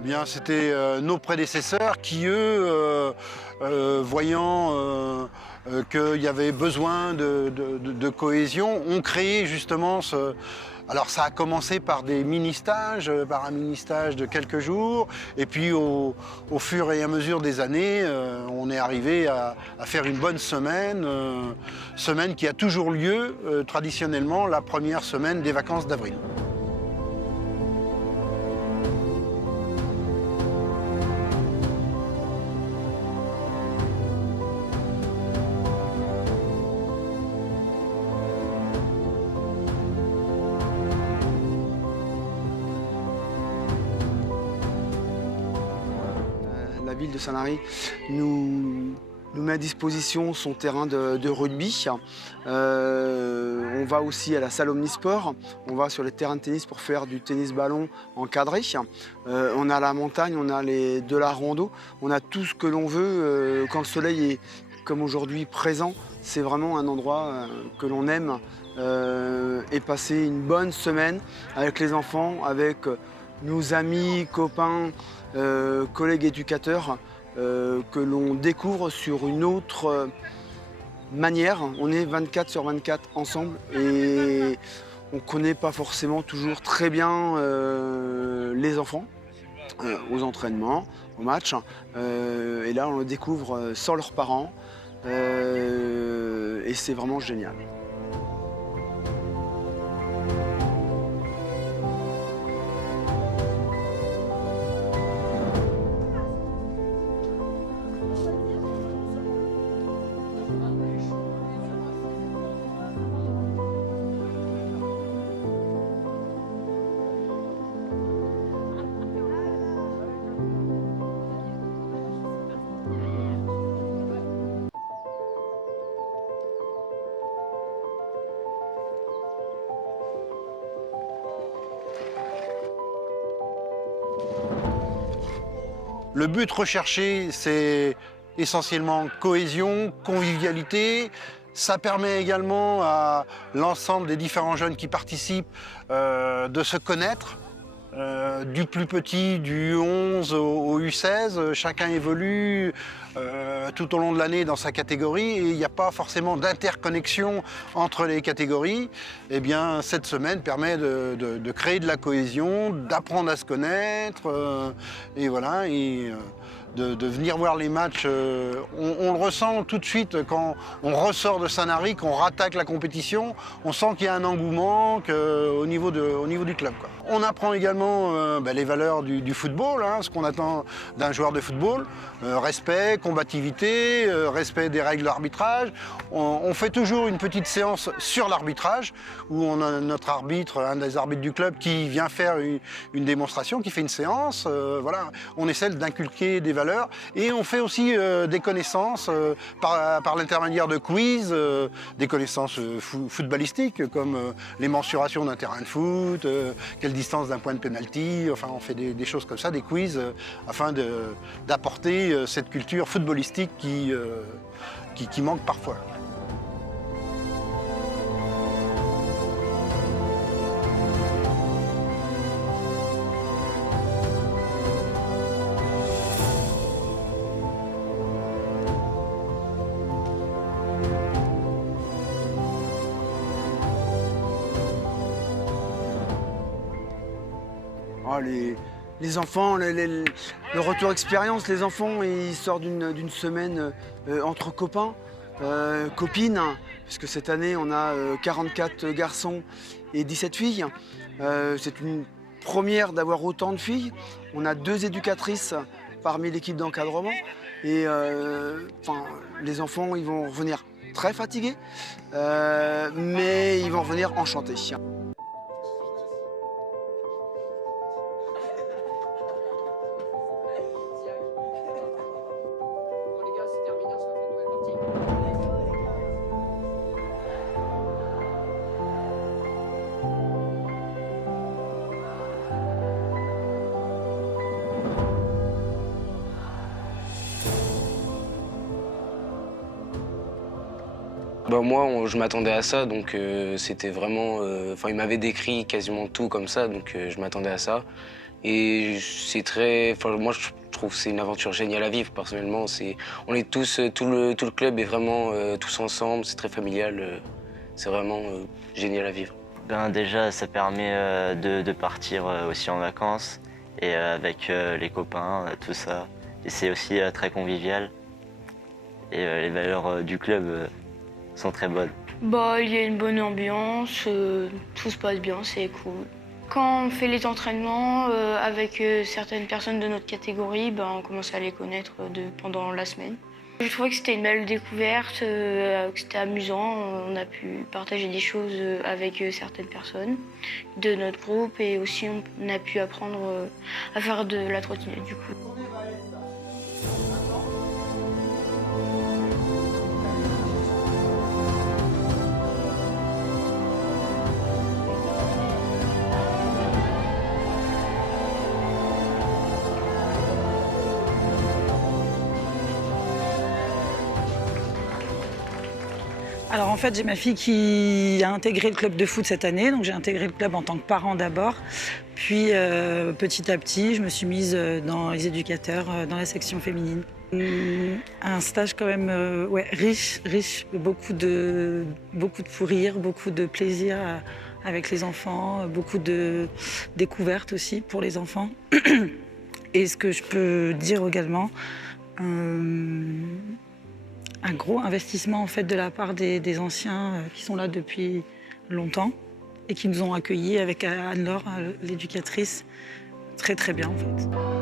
Eh bien, c'était nos prédécesseurs qui, eux, voyant qu'il y avait besoin de cohésion, ont créé justement ce... Alors ça a commencé par des mini-stages, par un mini-stage de quelques jours, et puis au fur et à mesure des années, on est arrivé à faire une bonne semaine, semaine qui a toujours lieu traditionnellement la première semaine des vacances d'avril. La ville de Sanary nous met à disposition son terrain de rugby. On va aussi à la salle Omnisport, on va sur les terrains de tennis pour faire du tennis-ballon encadré. On a la montagne, on a de la rando, on a tout ce que l'on veut. Quand le soleil est, comme aujourd'hui, présent, c'est vraiment un endroit que l'on aime et passer une bonne semaine avec les enfants, avec nos amis, copains, collègues éducateurs que l'on découvre sur une autre manière. On est 24/24 ensemble et on ne connaît pas forcément toujours très bien les enfants aux entraînements, aux matchs. Et là, on le découvre sans leurs parents et c'est vraiment génial. Le but recherché, c'est essentiellement cohésion, convivialité. Ça permet également à l'ensemble des différents jeunes qui participent de se connaître. Du plus petit, du U11 au U16, chacun évolue tout au long de l'année dans sa catégorie et il n'y a pas forcément d'interconnexion entre les catégories. Eh bien, cette semaine permet de créer de la cohésion, d'apprendre à se connaître et voilà. De venir voir les matchs, on le ressent tout de suite quand on ressort de Sanary, qu'on rattaque la compétition, on sent qu'il y a un engouement au niveau du club, quoi. On apprend également les valeurs du football, hein, ce qu'on attend d'un joueur de football, respect, combativité, respect des règles d'arbitrage. On fait toujours une petite séance sur l'arbitrage, où on a notre arbitre, un des arbitres du club, qui vient faire une démonstration, qui fait une séance. Voilà. On essaie d'inculquer des valeurs et on fait aussi des connaissances par l'intermédiaire de quiz, des connaissances footballistiques comme les mensurations d'un terrain de foot, quelle distance d'un point de pénalty, enfin on fait des choses comme ça, des quiz afin d'apporter cette culture footballistique qui manque parfois. Oh, les enfants, le retour expérience, les enfants, ils sortent d'une semaine entre copains, copines, puisque cette année, on a 44 garçons et 17 filles. C'est une première d'avoir autant de filles. On a 2 éducatrices parmi l'équipe d'encadrement. Et les enfants, ils vont revenir très fatigués, mais ils vont revenir enchantés. Bah moi, je m'attendais à ça, donc c'était vraiment... il m'avait décrit quasiment tout comme ça, donc je m'attendais à ça. Et c'est très... Enfin, moi, je trouve que c'est une aventure géniale à vivre, personnellement. On est tous, tout le club est vraiment tous ensemble, c'est très familial. C'est vraiment génial à vivre. Ben déjà, ça permet de partir aussi en vacances et avec les copains, tout ça. Et c'est aussi très convivial. Et les valeurs du club sont très bonnes. Bah, il y a une bonne ambiance, tout se passe bien, c'est cool. Quand on fait les entraînements avec certaines personnes de notre catégorie, bah, on commence à les connaître pendant la semaine. Je trouvais que c'était une belle découverte, que c'était amusant. On a pu partager des choses avec certaines personnes de notre groupe et aussi on a pu apprendre à faire de la trottinette du coup. Alors en fait, j'ai ma fille qui a intégré le club de foot cette année, donc j'ai intégré le club en tant que parent d'abord. Puis petit à petit, je me suis mise dans les éducateurs, dans la section féminine. Un stage quand même ouais, riche, beaucoup de fou rire, beaucoup de plaisir avec les enfants, beaucoup de découvertes aussi pour les enfants. Et ce que je peux dire également, un gros investissement en fait de la part des anciens qui sont là depuis longtemps et qui nous ont accueillis avec Anne-Laure, l'éducatrice, très très bien en fait.